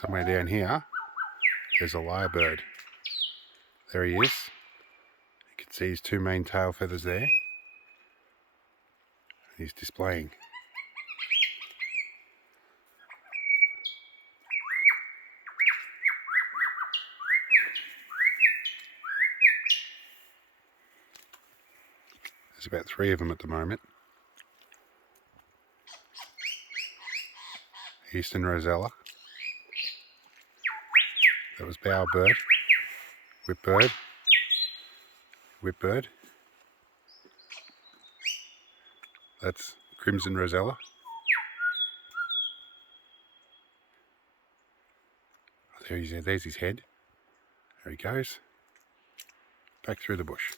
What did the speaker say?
somewhere down here, there's a lyre bird. There he is. You can see his two main tail feathers there. He's displaying. There's about 3 of them at the moment. Eastern Rosella. That was bowerbird, whipbird, whipbird. That's crimson Rosella. There he is, there's his head. There he goes. Back through the bush.